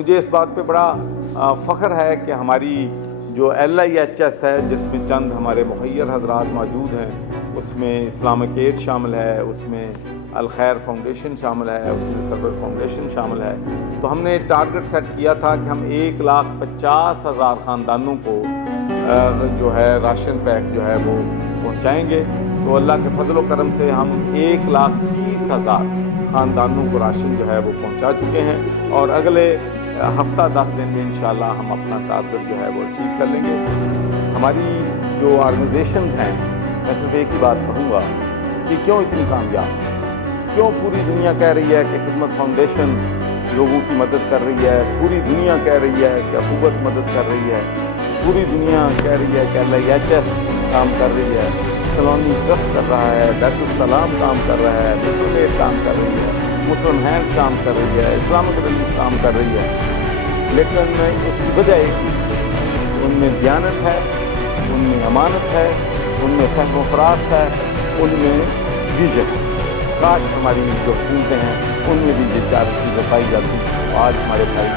مجھے اس بات پہ بڑا فخر ہے کہ ہماری جو LIHS ہے، جس میں چند ہمارے مخیر حضرات موجود ہیں، اس میں اسلامک ایڈ شامل ہے، اس میں الخیر فاؤنڈیشن شامل ہے، اس میں سرور فاؤنڈیشن شامل ہے، تو ہم نے ٹارگٹ سیٹ کیا تھا کہ ہم 1,50,000 خاندانوں کو جو ہے راشن پیک جو ہے وہ پہنچائیں گے۔ تو اللہ کے فضل و کرم سے ہم 1,30,000 خاندانوں کو راشن جو ہے وہ پہنچا چکے ہیں، اور اگلے ہفتہ 10 دن میں انشاءاللہ ہم اپنا ٹارگٹ جو ہے وہ اچیو کر لیں گے۔ ہماری جو آرگنائزیشنز ہیں، میں صرف ایک ہی بات کہوں گا کہ کیوں اتنی کامیاب ہیں، کیوں پوری دنیا کہہ رہی ہے کہ خدمت فاؤنڈیشن لوگوں کی مدد کر رہی ہے، پوری دنیا کہہ رہی ہے کہ اخوت مدد کر رہی ہے، پوری دنیا کہہ رہی ہے کہ LIHS کام کر رہی ہے، سلونی ٹرسٹ کر رہا ہے، بیت السلام کام کر رہا ہے، مسلم ایڈ کام کر رہی ہے، مسلم ہینڈ کام کر رہی ہے، اسلامک ریلیف کام کر رہی ہے، لیکن اس کی وجہ ایک ہی، ان میں دیانت ہے، ان میں امانت ہے، ان میں فہم و فراست ہے، ان میں ویژن ہے۔ کاش ہماری جو حکومتیں ہیں ان میں بھی یہ چار چیزیں پائی جاتی، آج ہمارے بھائی